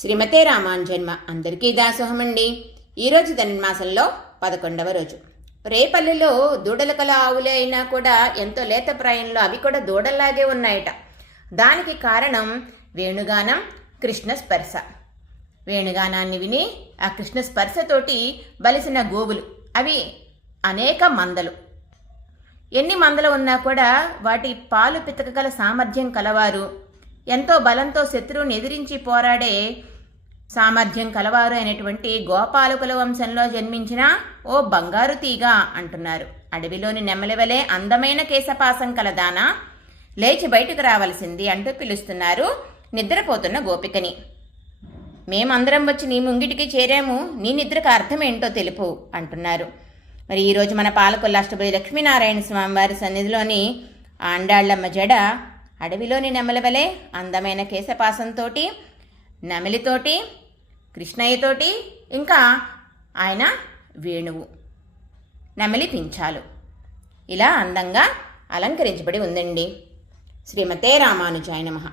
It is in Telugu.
శ్రీమతే రామానుజన్మ అందరికీ దాసోహమండి. ఈరోజు ధనుర్మాసంలో 11వ రోజు. రేపల్లిలో దూడల కల ఆవులే అయినా కూడా ఎంతో లేత ప్రాయంలో అవి కూడా దూడల్లాగే ఉన్నాయట. దానికి కారణం వేణుగానం, కృష్ణ స్పర్శ. వేణుగానాన్ని విని ఆ కృష్ణ స్పర్శతోటి బలిసిన గోవులు అవి అనేక మందలు. ఎన్ని మందలు ఉన్నా కూడా వాటి పాలు పితకగల సామర్థ్యం కలవారు, ఎంతో బలంతో శత్రువుని ఎదిరించి పోరాడే సామర్థ్యం కలవారు అయినటువంటి గోపాలకుల వంశంలో జన్మించిన ఓ బంగారు తీగ అంటున్నారు. అడవిలోని నెమలి వలె అందమైన కేశపాసం కలదానా, లేచి బయటకు రావలసింది అంటూ పిలుస్తున్నారు నిద్రపోతున్న గోపికని. మేమందరం వచ్చి నీ ముంగిటికి చేరాము, నీ నిద్రకు అర్థం ఏంటో తెలుపు అంటున్నారు. మరి ఈరోజు మన పాలకొల్లు అష్టపది లక్ష్మీనారాయణ స్వామివారి సన్నిధిలోని ఆండాళ్ళమ్మ జడ అడవిలోని నెమలి వలె అందమైన కేశపాసంతో, నెమలితోటి, కృష్ణయ్యతోటి, ఇంకా ఆయన వేణువు, నెమలి పింఛాలు ఇలా అందంగా అలంకరించబడి ఉందండి. శ్రీమతే రామానుజాయ నమః.